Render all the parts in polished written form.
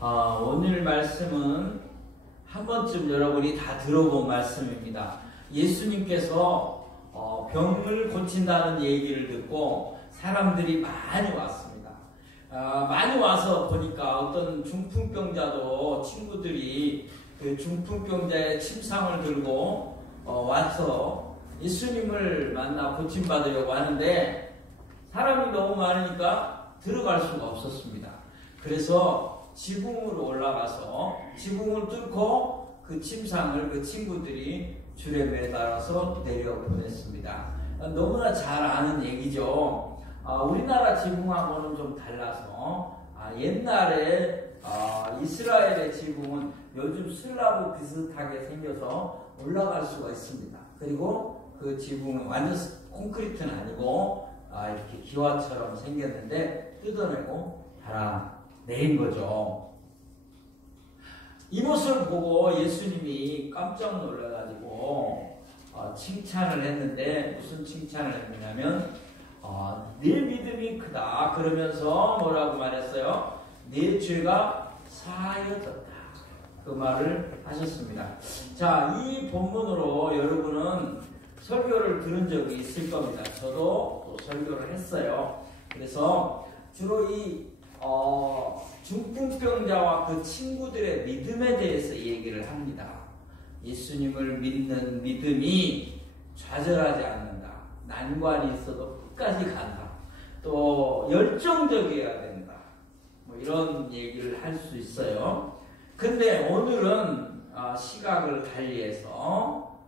오늘 말씀은 한 번쯤 여러분이 다 들어본 말씀입니다. 예수님께서 병을 고친다는 얘기를 듣고 사람들이 많이 왔습니다. 많이 와서 보니까 어떤 중풍병자도 친구들이 그 중풍병자의 침상을 들고 와서 예수님을 만나 고침받으려고 하는데 사람이 너무 많으니까 들어갈 수가 없었습니다. 그래서 지붕으로 올라가서 지붕을 뚫고 그 침상을 그 친구들이 줄에 매달아서 내려보냈습니다. 너무나 잘 아는 얘기죠. 우리나라 지붕하고는 좀 달라서 옛날에 이스라엘의 지붕은 요즘 슬라브 비슷하게 생겨서 올라갈 수가 있습니다. 그리고 그 지붕은 완전 콘크리트는 아니고 이렇게 기와처럼 생겼는데 뜯어내고 달아내린 거죠. 이 모습을 보고 예수님이 깜짝 놀라가지고 칭찬을 했는데 무슨 칭찬을 했느냐면 네 믿음이 크다 그러면서 뭐라고 말했어요? 네 죄가 사하여졌다. 그 말을 하셨습니다. 자, 이 본문으로 여러분은 설교를 들은 적이 있을 겁니다. 저도 또 설교를 했어요. 그래서 주로 이 중풍병자와 그 친구들의 믿음에 대해서 얘기를 합니다. 예수님을 믿는 믿음이 좌절하지 않는다. 난관이 있어도 끝까지 간다. 또 열정적이어야 된다. 뭐 이런 얘기를 할 수 있어요. 근데 오늘은 시각을 달리해서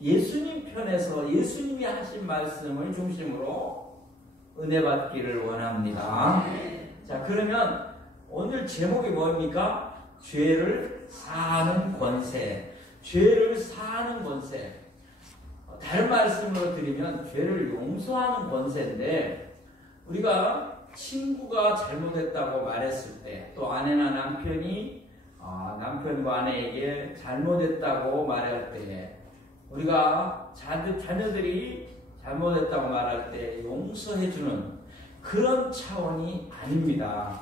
예수님 편에서 예수님이 하신 말씀을 중심으로 은혜 받기를 원합니다. 자, 그러면 오늘 제목이 뭡니까? 죄를 사하는 권세. 죄를 사하는 권세. 다른 말씀으로 드리면 죄를 용서하는 권세인데, 우리가 친구가 잘못했다고 말했을 때, 또 아내나 남편이 남편과 아내에게 잘못했다고 말할 때, 우리가 자녀들이 잘못했다고 말할 때 용서해주는 그런 차원이 아닙니다.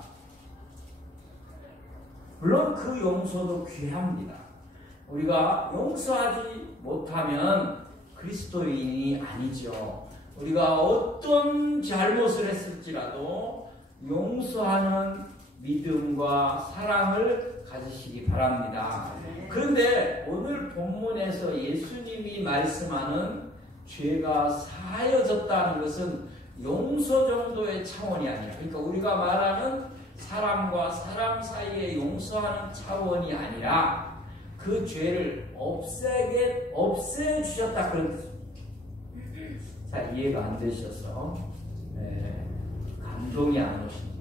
물론 그 용서도 귀합니다. 우리가 용서하지 못하면 그리스도인이 아니죠. 우리가 어떤 잘못을 했을지라도 용서하는 믿음과 사랑을 가지시기 바랍니다. 그런데 오늘 본문에서 예수님이 말씀하는 죄가 사하여졌다는 것은 용서 정도의 차원이 아니라, 그러니까 우리가 말하는 사람과 사람 사이에 용서하는 차원이 아니라 그 죄를 없애주셨다 그런 뜻입니다. 자, 이해가 안 되셔서 감동이 안 오십니다.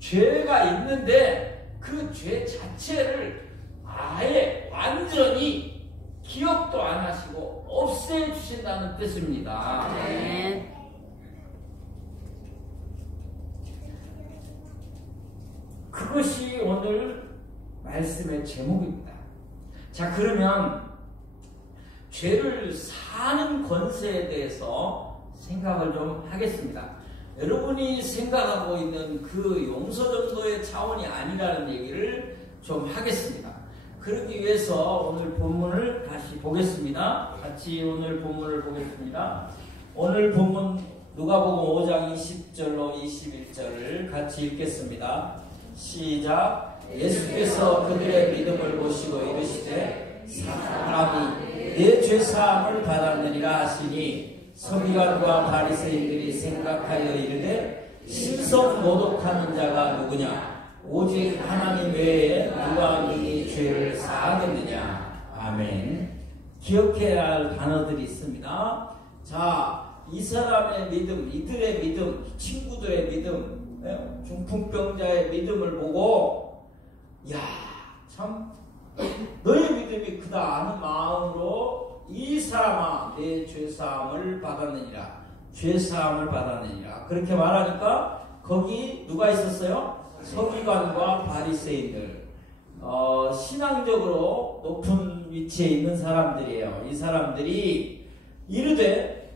죄가 있는데 그 죄 자체를 아예 완전히 기억도 안 하시고 없애주신다는 뜻입니다. 네. 그것이 오늘 말씀의 제목입니다. 자, 그러면 죄를 사는 권세에 대해서 생각을 좀 하겠습니다. 여러분이 생각하고 있는 그 용서 정도의 차원이 아니라는 얘기를 좀 하겠습니다. 그러기 위해서 오늘 본문을 다시 보겠습니다. 같이 오늘 본문을 보겠습니다. 오늘 본문 누가복음 5장 20절로 21절을 같이 읽겠습니다. 시작. 예수께서 그들의 믿음을 보시고 이르시되 사람이 내 죄사함을 받았느니라 하시니 서기관과 바리새인들이 생각하여 이르되 신성 모독하는 자가 누구냐? 오직 하나님 외에 누가 이 죄를 사하겠느냐? 아멘. 기억해야 할 단어들이 있습니다. 자, 이 사람의 믿음, 이들의 믿음, 친구들의 믿음, 중풍병자의 믿음을 보고 야, 참 너의 믿음이 크다 하는 마음으로 이 사람아 내 죄사함을 받았느니라, 죄사함을 받았느니라 그렇게 말하니까 거기 누가 있었어요? 서기관과 바리새인들, 신앙적으로 높은 위치에 있는 사람들이에요. 이 사람들이 이르되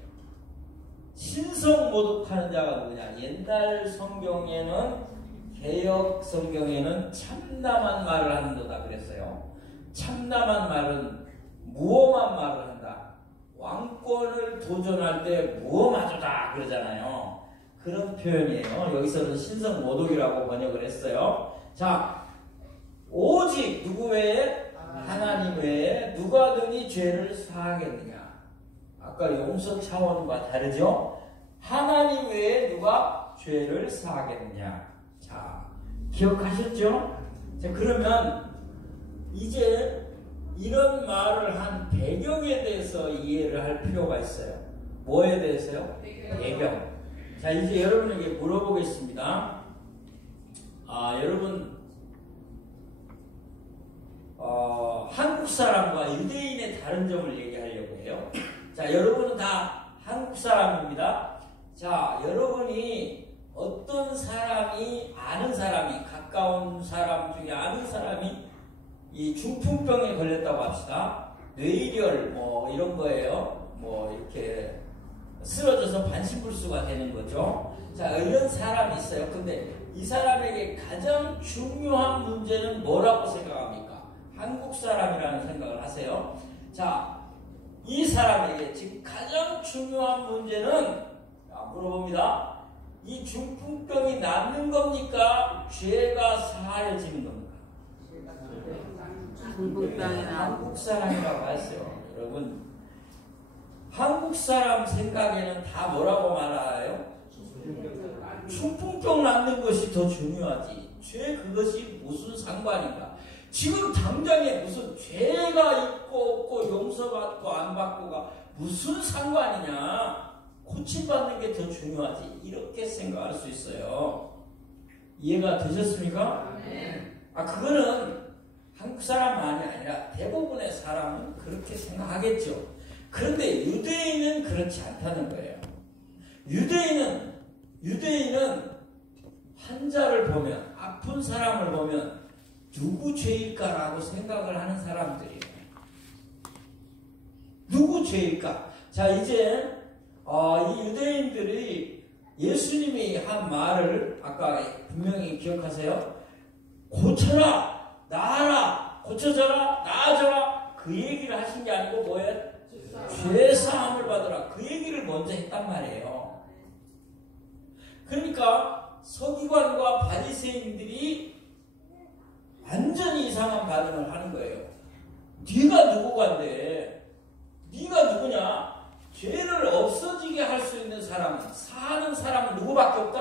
신성 모독하는 자가 누구냐? 옛날 성경에는 개역 성경에는 참담한 말을 한다 그랬어요. 참담한 말은 무엄한 말을 한다. 왕권을 도전할 때 무엄하도다 그러잖아요. 그런 표현이에요. 여기서는 신성모독이라고 번역을 했어요. 자, 오직 누구 외에? 하나님 외에 누가 능히 죄를 사하겠느냐. 아까 용서 차원과 다르죠? 하나님 외에 누가 죄를 사하겠느냐. 자, 기억하셨죠? 자, 그러면 이제 이런 말을 한 배경에 대해서 이해를 할 필요가 있어요. 뭐에 대해서요? 배경. 자, 이제 여러분에게 물어보겠습니다. 여러분, 한국 사람과 유대인의 다른 점을 얘기하려고 해요. 자, 여러분은 다 한국 사람입니다. 자, 여러분이 어떤 사람이, 아는 사람이, 가까운 사람 중에 아는 사람이 이 중풍병에 걸렸다고 합시다. 뇌일혈, 이런 거예요. 이렇게 쓰러져서 반신불수가 되는 거죠. 자, 이런 사람이 있어요. 근데 이 사람에게 가장 중요한 문제는 뭐라고 생각합니까? 한국 사람이라는 생각을 하세요. 자, 이 사람에게 지금 가장 중요한 문제는, 물어봅니다. 이 중풍병이 낫는 겁니까? 죄가 사하여지는 겁니까? 한국 사람이라고 했어요. 여러분, 한국 사람 생각에는 다 뭐라고 말해요? 중풍병 낫는 것이 더 중요하지. 죄 그것이 무슨 상관인가? 지금 당장에 무슨 죄가 있고 없고 용서받고 안 받고가 무슨 상관이냐? 고침받는 게 더 중요하지. 이렇게 생각할 수 있어요. 이해가 되셨습니까? 네. 그거는 한국 사람만이 아니라 대부분의 사람은 그렇게 생각하겠죠. 그런데 유대인은 그렇지 않다는 거예요. 유대인은 환자를 보면, 아픈 사람을 보면 누구 죄일까라고 생각을 하는 사람들이에요. 누구 죄일까? 자, 이제 이 유대인들이 예수님이 한 말을 아까 분명히 기억하세요. 고쳐라, 나아라, 고쳐져라, 나아져라. 그 얘기를 하신 게 아니고 뭐예요? 죄사함을 받으라. 그 얘기를 먼저 했단 말이에요. 그러니까 서기관과 바리새인들이 완전히 이상한 반응을 하는 거예요. 네가 누구간데? 네가 누구냐? 죄를 없어지게 할 수 있는 사람은, 사는 사람은 누구밖에 없다?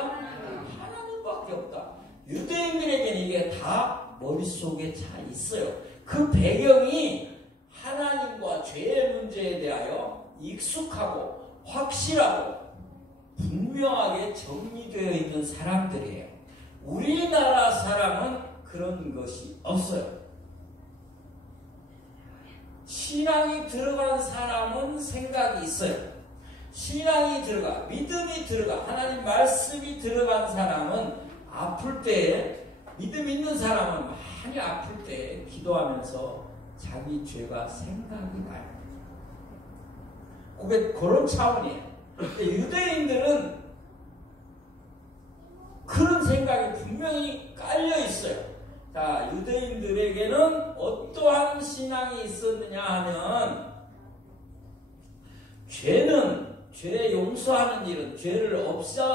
하나님밖에 없다. 유대인들에게는 이게 다 머릿속에 차 있어요. 그 배경이 하나님과 죄의 문제에 대하여 익숙하고 확실하고 분명하게 정리되어 있는 사람들이에요. 우리나라 사람은 그런 것이 없어요. 신앙이 들어간 사람은 생각이 있어요. 신앙이 들어가, 믿음이 들어가, 하나님 말씀이 들어간 사람은 아플 때, 믿음 있는 사람은 많이 아플 때 기도하면서 자기 죄가 생각이 나요. 그게 그런 차원이에요. 유대인들은 그런 생각이 분명히 깔려 있어요. 자, 유대인들에게는 어떠한 신앙이 있었느냐 하면, 죄 용서하는 일은, 죄를 없애는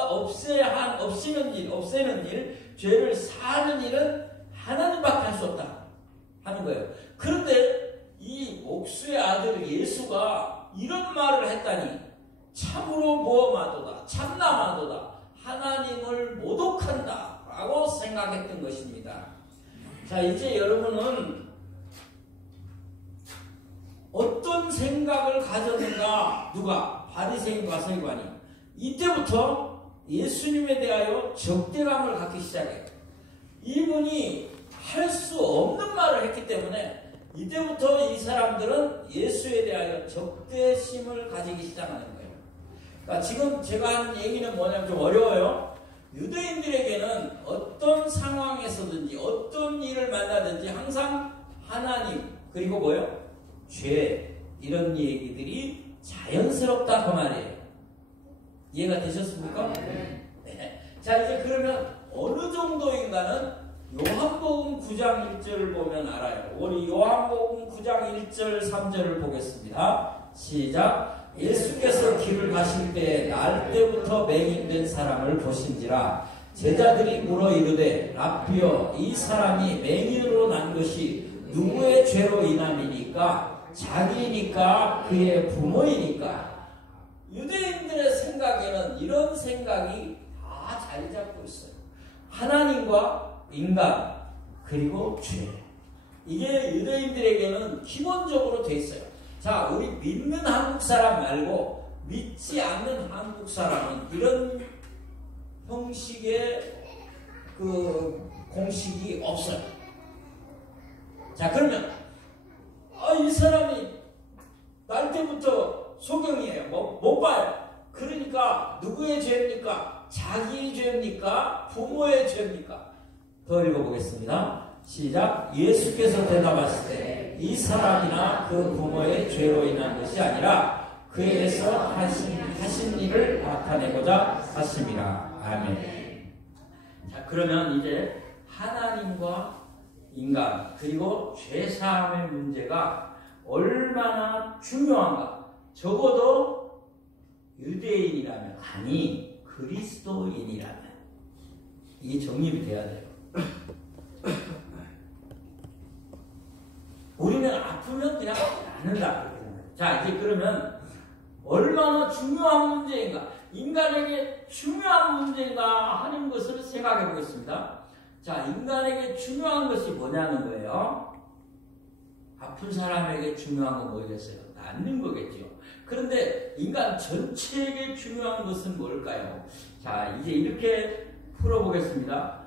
일, 죄를 사하는 일은 하나님밖에 할 수 없다 하는 거예요. 그런데 이 옥수의 아들 예수가 이런 말을 했다니, 참으로 무엄하도다, 참남하도다, 하나님을 모독한다 라고 생각했던 것입니다. 자, 이제 여러분은 어떤 생각을 가졌는가? 누가? 바리새인과 서기관이. 이때부터 예수님에 대하여 적대감을 갖기 시작해요. 이분이 할 수 없는 말을 했기 때문에 이때부터 이 사람들은 예수에 대하여 적대심을 가지기 시작하는 거예요. 그러니까 지금 제가 하는 얘기는 뭐냐면 좀 어려워요. 유대인들에게는 어떤 상황에서든지 어떤 일을 만나든지 항상 하나님, 그리고 뭐요? 죄, 이런 얘기들이 자연스럽다 그 말이에요. 이해가 되셨습니까? 네. 자, 이제 그러면 어느 정도인가는 요한복음 9장 1절을 보면 알아요. 우리 요한복음 9장 1절 3절을 보겠습니다. 시작. 예수께서 길을 가실 때에 날 때부터 맹인된 사람을 보신지라. 제자들이 물어 이르되 라삐여, 이 사람이 맹인으로 난 것이 누구의 죄로 인함이니까? 자기니까? 그의 부모이니까? 유대인들의 생각에는 이런 생각이 다 자리 잡고 있어요. 하나님과 인간, 그리고 죄. 이게 유대인들에게는 기본적으로 돼 있어요. 자, 우리 믿는 한국 사람 말고 믿지 않는 한국 사람은 이런 형식의 그 공식이 없어요. 자, 그러면 이 사람이 날 때부터 소경이에요. 못 봐요. 그러니까 누구의 죄입니까? 자기 죄입니까? 부모의 죄입니까? 더 읽어보겠습니다. 시작. 예수께서 대답하실 때 이 사람이나 그 부모의 죄로 인한 것이 아니라 그에게서 하신 일을 나타내고자 하심이라. 아멘. 자, 그러면 이제 하나님과 인간 그리고 죄사함의 문제가 얼마나 중요한가. 적어도 유대인이라면, 아니 그리스도인이라면 이게 정립이 돼야 돼요. 우리는 아프면 그냥 낫는다. 자, 이제 그러면 얼마나 중요한 문제인가, 인간에게 중요한 문제인가 하는 것을 생각해 보겠습니다. 자, 인간에게 중요한 것이 뭐냐는 거예요. 아픈 사람에게 중요한 건 뭐겠어요? 낫는 거겠죠. 그런데 인간 전체에게 중요한 것은 뭘까요? 자, 이제 이렇게 풀어보겠습니다.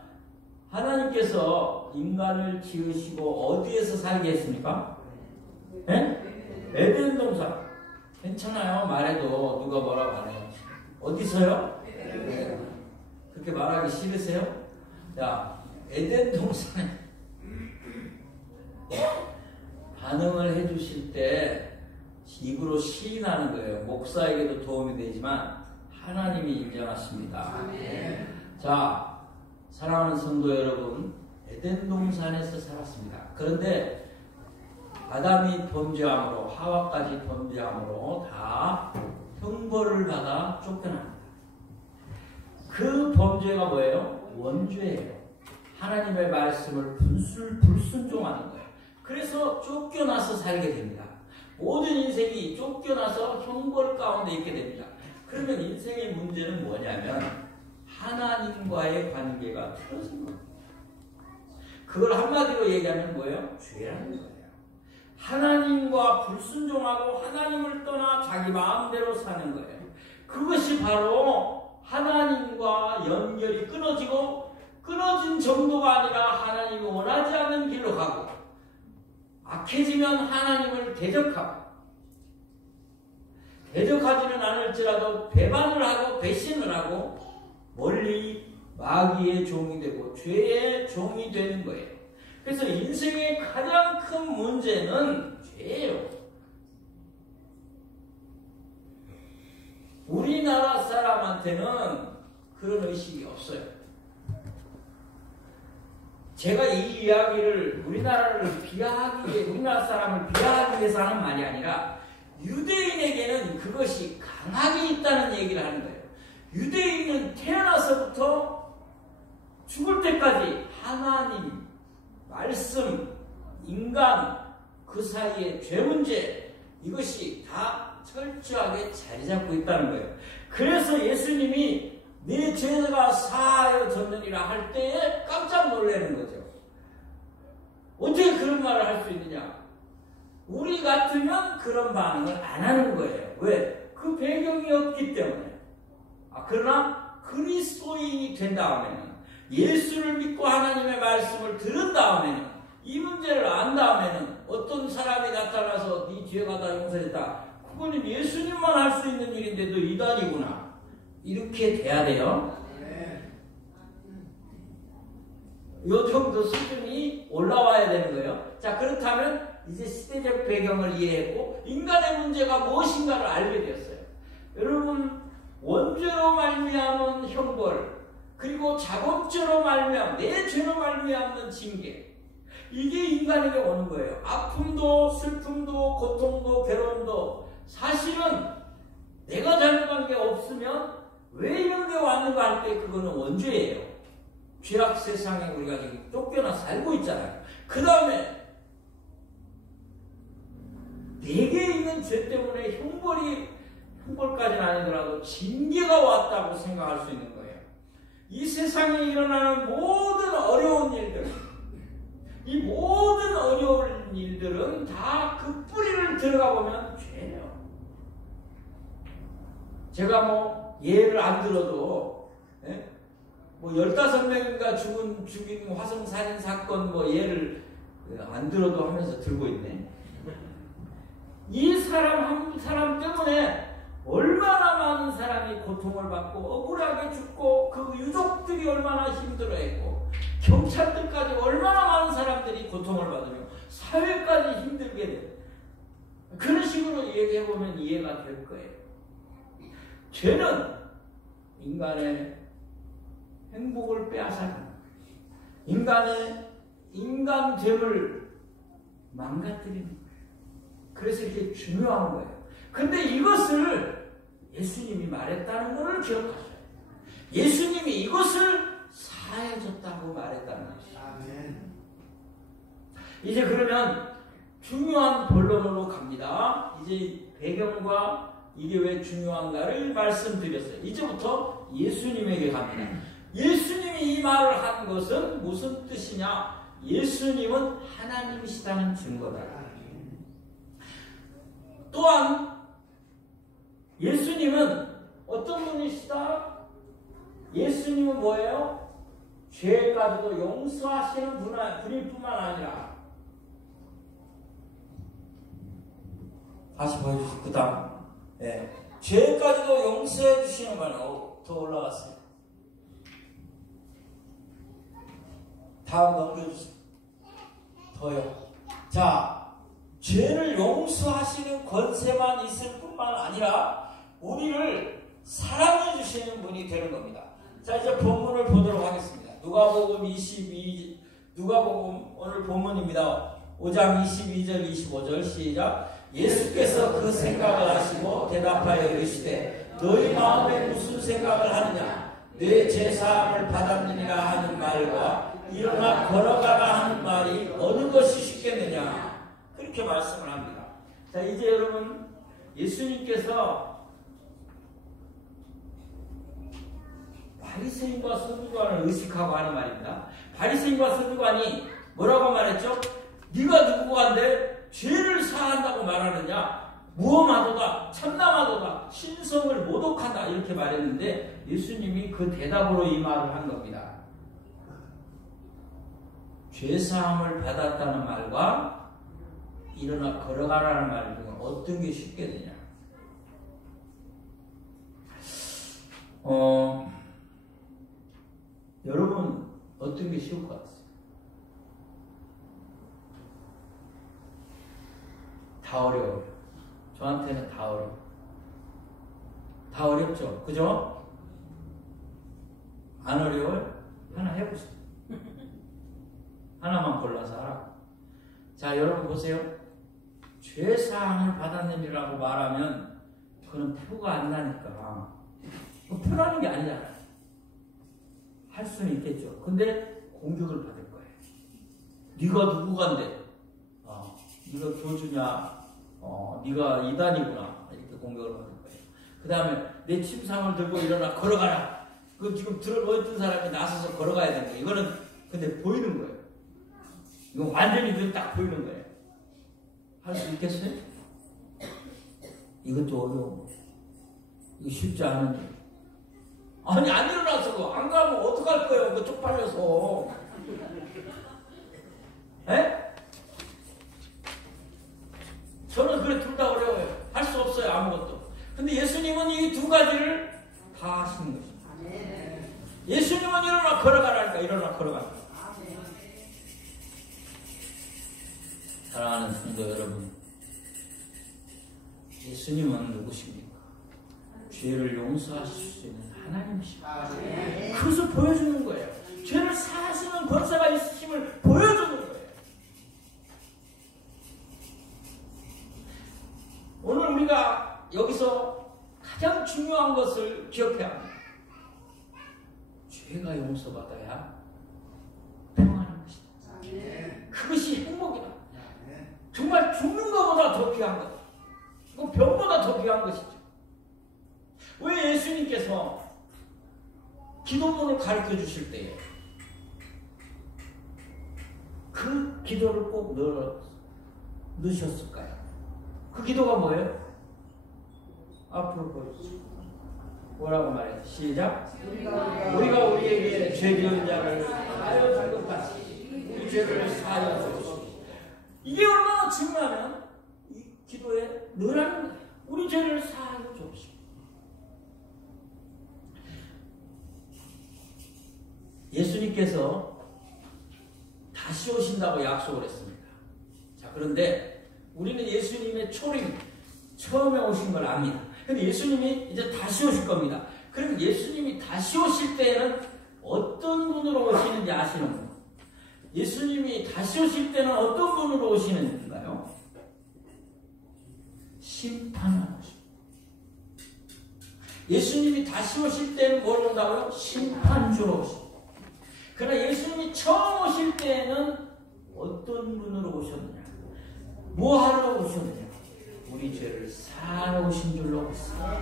하나님께서 인간을 지으시고 어디에서 살게 했습니까? 네? 에덴 동산. 괜찮아요. 말해도 누가 뭐라고 안 해요. 어디서요? 네. 그렇게 말하기 싫으세요? 자, 에덴 동산에 반응을 해주실 때 입으로 시인하는 거예요. 목사에게도 도움이 되지만 하나님이 인정하십니다. 자, 사랑하는 성도 여러분, 에덴 동산에서 살았습니다. 그런데 아담이 범죄함으로, 하와까지 범죄함으로 다 형벌을 받아 쫓겨납니다. 그 범죄가 뭐예요? 원죄예요. 하나님의 말씀을 불순종하는 거예요. 그래서 쫓겨나서 살게 됩니다. 모든 인생이 쫓겨나서 형벌 가운데 있게 됩니다. 그러면 인생의 문제는 뭐냐면 하나님과의 관계가 틀어진 겁니다. 그걸 한마디로 얘기하면 뭐예요? 죄라는 거예요. 하나님과 불순종하고 하나님을 떠나 자기 마음대로 사는 거예요. 그것이 바로 하나님과 연결이 끊어지고, 끊어진 정도가 아니라 하나님이 원하지 않는 길로 가고, 악해지면 하나님을 대적하고, 대적하지는 않을지라도 배반을 하고 배신을 하고 멀리 마귀의 종이 되고 죄의 종이 되는 거예요. 그래서 인생의 가장 큰 문제는 죄예요. 우리나라 사람한테는 그런 의식이 없어요. 제가 이 이야기를 우리나라 사람을 비하하기 위해서 하는 말이 아니라 유대인에게는 그것이 강하게 있다는 얘기를 하는 거예요. 유대인은 태어나서부터 죽을 때까지 하나님, 말씀, 인간, 그 사이의 죄 문제, 이것이 다 철저하게 자리 잡고 있다는 거예요. 그래서 예수님이 네 죄가 사하여졌느니라 할 때에 깜짝 놀라는 거죠. 어떻게 그런 말을 할 수 있느냐? 우리 같으면 그런 반응을 안 하는 거예요. 왜? 그 배경이 없기 때문에. 그러나 그리스도인이 된 다음에는, 예수를 믿고 하나님의 말씀을 들은 다음에는, 이 문제를 안 다음에는 어떤 사람이 나타나서 네 죄가 다 용서됐다. 그거는 예수님만 할 수 있는 일인데도 이단이구나. 이렇게 돼야 돼요. 이 정도 수준이 올라와야 되는 거예요. 자, 그렇다면 이제 시대적 배경을 이해했고 인간의 문제가 무엇인가를 알게 되었어요. 여러분, 원죄로 말미암은 형벌, 그리고 자범죄로 말미암아 내 죄로 말미암는 징계, 이게 인간에게 오는 거예요. 아픔도 슬픔도 고통도 괴로움도 사실은 내가 잘못한 게 없으면 왜 이런 게 왔는가 할 때 그거는 원죄예요. 죄악 세상에 우리가 지금 쫓겨나 살고 있잖아요. 그 다음에 내게 있는 죄 때문에 형벌까지는 아니더라도 징계가 왔다고 생각할 수 있는 거예요. 이 세상에 일어나는 모든 어려운 일들, 이 모든 어려운 일들은 다 그 뿌리를 들어가 보면 죄예요. 제가 뭐 예를 안 들어도 뭐 15명인가 죽인 화성살인 사건 뭐 예를 안 들어도 하면서 들고 있네. 이 사람 한 사람 때문에 얼마나 많은 사람이 고통을 받고 억울하게 죽고 그 유족들이 얼마나 힘들어했고 경찰들까지 얼마나 많은 사람들이 고통을 받으며 사회까지 힘들게 돼요. 그런 식으로 얘기해보면 이해가 될 거예요. 죄는 인간의 행복을 빼앗아가는, 인간의 인간됨을 망가뜨리는 거예요. 그래서 이렇게 중요한 거예요. 근데 이것을 예수님이 말했다는 것을 기억하셔야 돼요. 예수님이 이것을 사해줬다고 말했다는 것이죠. 이제 그러면 중요한 본론으로 갑니다. 이제 배경과 이게 왜 중요한가를 말씀드렸어요. 이제부터 예수님에게 갑니다. 예수님이 이 말을 한 것은 무슨 뜻이냐? 예수님은 하나님이시다는 증거다. 또한 예수님은 어떤 분이시다? 예수님은 뭐예요? 죄까지도 용서하시는 분일 뿐만 아니라, 다시 보여주시죠. 그 다음, 죄까지도 용서해 주시는 분. 더 올라갔어요. 다음 넘겨주세요. 더요. 자, 죄를 용서하시는 권세만 있을 뿐만 아니라 우리를 사랑해 주시는 분이 되는 겁니다. 자, 이제 본문을 보도록 하겠습니다. 누가복음 오늘 본문입니다. 5장 22절 25절 시작. 예수께서 그 생각을 하시고 대답하여 이르시되 너희 마음에 무슨 생각을 하느냐? 내 죄사함을 받았느니라 하는 말과 일어나 걸어가라 하는 말이 어느 것이 쉽겠느냐? 그렇게 말씀을 합니다. 자, 이제 여러분, 예수님께서 바리새인과 서기관을 의식하고 하는 말입니다. 바리새인과 서기관이 뭐라고 말했죠? 네가 누구간데 죄를 사한다고 말하느냐? 무엄하도다, 참남하도다, 신성을 모독한다, 이렇게 말했는데 예수님이 그 대답으로 이 말을 한 겁니다. 죄사함을 받았다는 말과 일어나 걸어가라는 말 중에 어떤 게 쉽게 되냐? 여러분 어떤 게 쉬울 것 같아요? 다 어려워요. 저한테는 다 어려워요. 다 어렵죠? 그죠? 안 어려워요? 하나 해보세요. 하나만 골라서 하라. 자, 여러분 보세요. 죄사함을 받았느니라고 말하면 그건 표가 안 나니까 표라는 게 아니잖아요. 할 수는 있겠죠. 근데 공격을 받을 거예요. 네가 누구간데? 네가 교주냐? 네가 이단이구나. 이렇게 공격을 받을 거예요. 그 다음에 내 침상을 들고 일어나 걸어가라. 그 지금 들어있던 사람이 나서서 걸어가야 되는 거예요. 이거는 근데 보이는 거예요. 이거 완전히 눈 딱 보이는 거예요. 할 수 있겠어요? 이것도 어려워. 이거 쉽지 않은 일. 아니, 안 일어나서 안 가면 어떡할 거예요? 그 쪽팔려서. 에? 저는 그래 둘 다 어려워요. 할 수 없어요. 아무것도. 근데 예수님은 이 두 가지를 다 하시는 것입니다. 예수님은 일어나 걸어가라니까 일어나 걸어가라. 사랑하는 성도 여러분, 예수님은 누구십니까? 죄를 용서하실 수 있는 하나님이십니다. 그것을 보여주는 거예요. 죄를 사하시는 권세가 있으심을 보여주는 거예요. 오늘 우리가 여기서 가장 중요한 것을 기억해야 합니다. 죄가 용서받아야 평안한 것이다. 그것이 행복이다. 정말 죽는 것보다 더 귀한 것. 그건 병보다 더 귀한 것이죠. 왜 예수님께서 기도문을 가르쳐 주실 때에 그 기도를 꼭 넣으셨을까요? 그 기도가 뭐예요? 앞으로 보여주세요. 뭐라고 말해요? 시작. 우리가 우리에게 죄 지은 자를 사하여 줄 것 같이 우리 죄를 사하여 주옵소서. 이게 얼마나 중요하면 이 기도에 넣으라는 거예요. 우리 죄를 사하여 주옵소서. 예수님께서 다시 오신다고 약속을 했습니다. 자, 그런데 우리는 예수님의 초림, 처음에 오신 걸 압니다. 근데 예수님이 이제 다시 오실 겁니다. 그럼 예수님이 다시 오실 때에는 어떤 분으로 오시는지 아시는 분? 예수님이 다시 오실 때는 어떤 분으로 오시는가요? 심판하러 오십니다. 예수님이 다시 오실 때는 뭘 온다고요? 심판주로 오십니다. 그러나 예수님이 처음 오실 때에는 어떤 분으로 오셨느냐? 뭐 하러 오셨느냐? 우리 죄를 사하러 오신 줄로 믿습니다.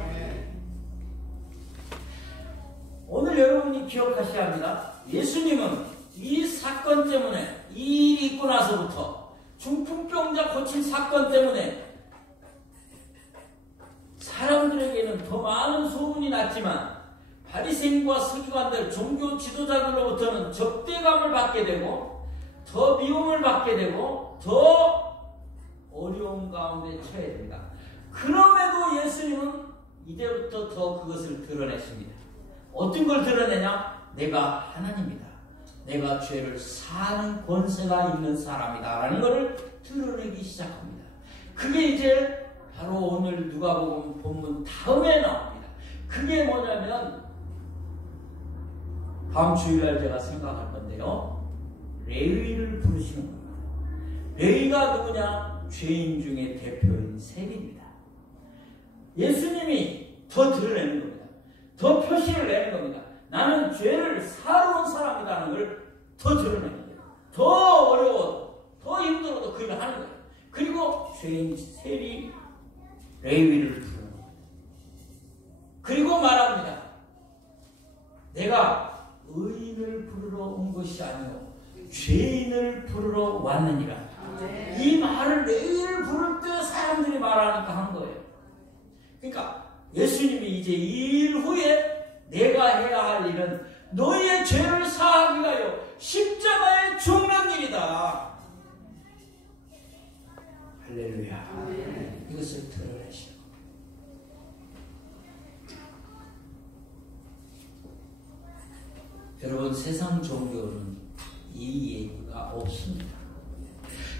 오늘 여러분이 기억하셔야 합니다. 예수님은 이 사건 때문에, 이 일이 있고 나서부터 중풍병자 고친 사건 때문에 사람들에게는 더 많은 소문이 났지만 바리새인과 서기관들, 종교 지도자들로부터는 적대감을 받게 되고 더 미움을 받게 되고 더 어려운 가운데 처해야 됩니다. 그럼에도 예수님은 이제부터 더 그것을 드러냈습니다. 어떤 걸 드러내냐? 내가 하나님이다. 내가 죄를 사하는 권세가 있는 사람이다 라는 것을 드러내기 시작합니다. 그게 이제 바로 오늘 누가복음 본문 다음에 나옵니다. 그게 뭐냐면 다음 주일날 제가 생각할 건데요. 레위를 부르시는 겁니다. 레위가 누구냐? 죄인 중에 대표인 세리입니다. 예수님이 더 드러내는 겁니다. 더 표시를 내는 겁니다. 나는 죄를 사하러 온 사람이라는 걸 더 드러내는 거예요. 더 어려워도 더 힘들어도 그걸 하는 거예요. 그리고 죄인 세리 레위를 부르는 거예요. 그리고 말합니다. 내가 의인을 부르러 온 것이 아니고 죄인을 부르러 왔느니라. 이 말을 레위를 부를 때 사람들이 말하니까 한 거예요. 그러니까 예수님이 이제 이 일 후에 내가 해야 할 일은 너희의 죄를 사하기 위하여 십자가에 죽는 일이다. 할렐루야. 이것을 드러내시오. 여러분, 세상 종교는 이 얘기가 없습니다.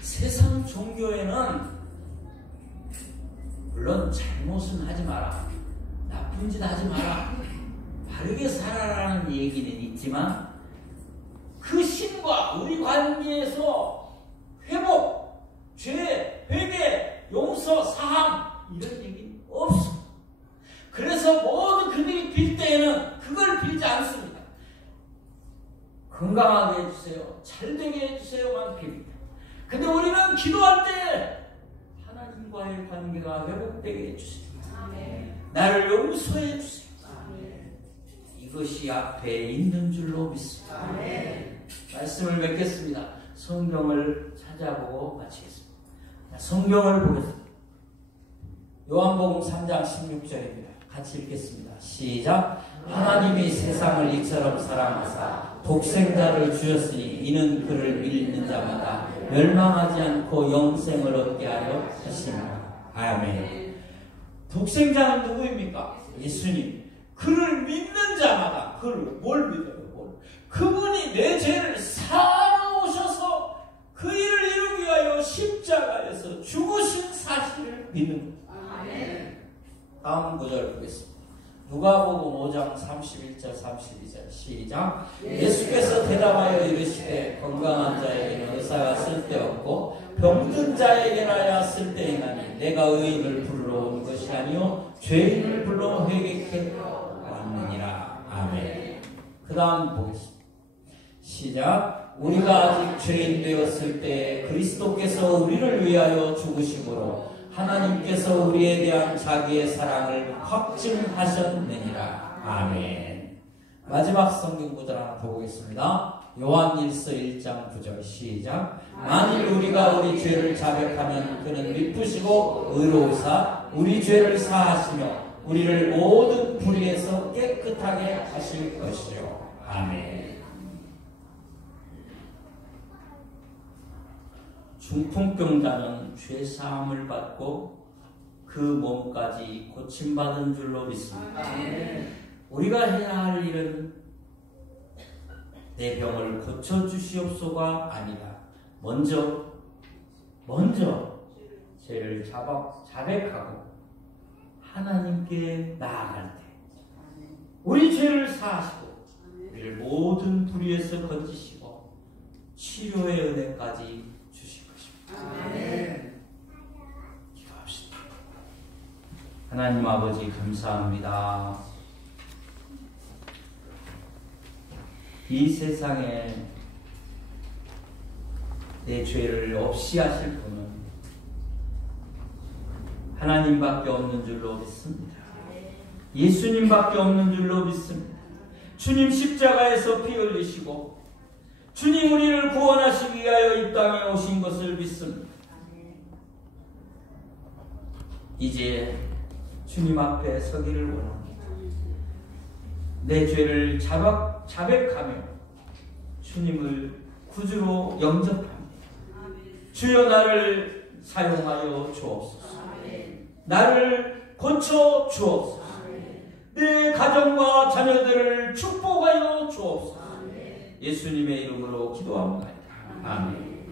세상 종교에는 물론 잘못은 하지 마라, 나쁜 짓 하지 마라, 바르게 살아라는 얘기는 있지만 그 신과 우리 관계에서 회복, 죄, 회개, 용서, 사함 이런 얘기는 없어. 그래서 모든 그들이 빌 때에는 그걸 빌지 않습니다. 건강하게 해주세요, 잘되게 해주세요만 빕니다. 근데 우리는 기도할 때 하나님과의 관계가 회복되게 해주세요. 나를 용서해 주세요. 이것이 앞에 있는 줄로 믿습니다. 말씀을 맺겠습니다. 성경을 찾아보고 마치겠습니다. 성경을 보겠습니다. 요한복음 3장 16절입니다. 같이 읽겠습니다. 시작. 하나님이 세상을 이처럼 사랑하사 독생자를 주셨으니 이는 그를 믿는 자마다 멸망하지 않고 영생을 얻게 하려 하십니다. 아멘. 독생자는 누구입니까? 예수님. 그를 믿는 자마다, 그를 뭘 믿어요? 뭘? 그분이 내 죄를 사하러 오셔서 그 일을 이루기 위하여 십자가에서 죽으신 사실을 믿는 것. 다음 구절 보겠습니다. 누가복음 5장 31절 32절 시작. 예수께서 대답하여 이르시되 건강한 자에게는 의사가 쓸데없고 병든 자에게나야 쓸데있나니 내가 의인을 불러온 것이 아니요 죄인을 불러 회개케 왔느니라. 아멘. 그 다음 보겠습니다. 시작. 우리가 아직 죄인 되었을 때 그리스도께서 우리를 위하여 죽으심으로 하나님께서 우리에 대한 자기의 사랑을 확증하셨느니라. 아멘. 마지막 성경 구절 하나 더 보겠습니다. 요한일서 1장 9절 시작. 만일 우리가 우리 죄를 자백하면 그는 미쁘시고 의로우사 우리 죄를 사하시며 우리를 모든 불의에서 깨끗하게 하실 것이요. 아멘. 중풍병자는 죄사함을 받고 그 몸까지 고침받은 줄로 믿습니다. 우리가 해야 할 일은 내 병을 고쳐주시옵소가 아니라 먼저 죄를 자백하고 하나님께 나아갈 때 우리 죄를 사하시고 우리를 모든 불의에서 건지시고 치료의 은혜까지 주실 것입니다. 아멘. 기도합시다. 하나님 아버지 감사합니다. 이 세상에 내 죄를 없이 하실 분은 하나님밖에 없는 줄로 믿습니다. 예수님밖에 없는 줄로 믿습니다. 주님 십자가에서 피 흘리시고 주님 우리를 구원하시기 위하여 이 땅에 오신 것을 믿습니다. 이제 주님 앞에 서기를 원합니다. 내 죄를 자백하며 주님을 구주로 영접합니다. 주여 나를 사용하여 주옵소서. 나를 고쳐 주옵소서. 내 가정과 자녀들을 축복하여 주옵소서. 예수님의 이름으로 기도합니다. 아멘.